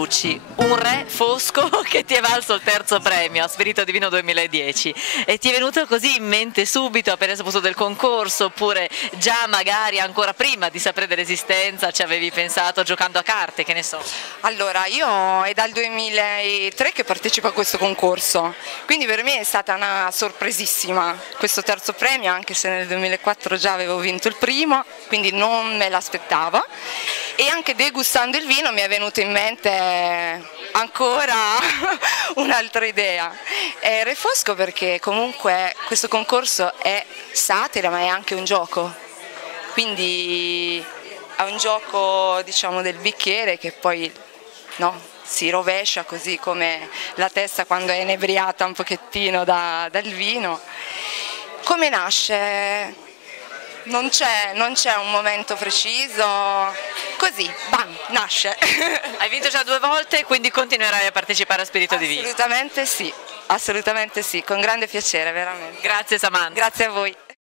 Colucci, un re fosco che ti è valso il terzo premio a Spirito Divino 2010 e ti è venuto così in mente subito appena saputo del concorso, oppure già magari ancora prima di sapere dell'esistenza ci avevi pensato giocando a carte, che ne so? Allora, io è dal 2003 che partecipo a questo concorso, quindi per me è stata una sorpresissima questo terzo premio, anche se nel 2004 già avevo vinto il primo, quindi non me l'aspettavo. E anche degustando il vino mi è venuta in mente ancora un'altra idea. Re Fosco perché comunque questo concorso è satira ma è anche un gioco, quindi è un gioco diciamo del bicchiere che poi no, si rovescia così come la testa quando è inebriata un pochettino dal vino. Come nasce? Non c'è un momento preciso, così, bam, nasce. Hai vinto già 2 volte, quindi continuerai a partecipare a Spirito Divino. Assolutamente sì, con grande piacere, veramente. Grazie Samantha. Grazie a voi.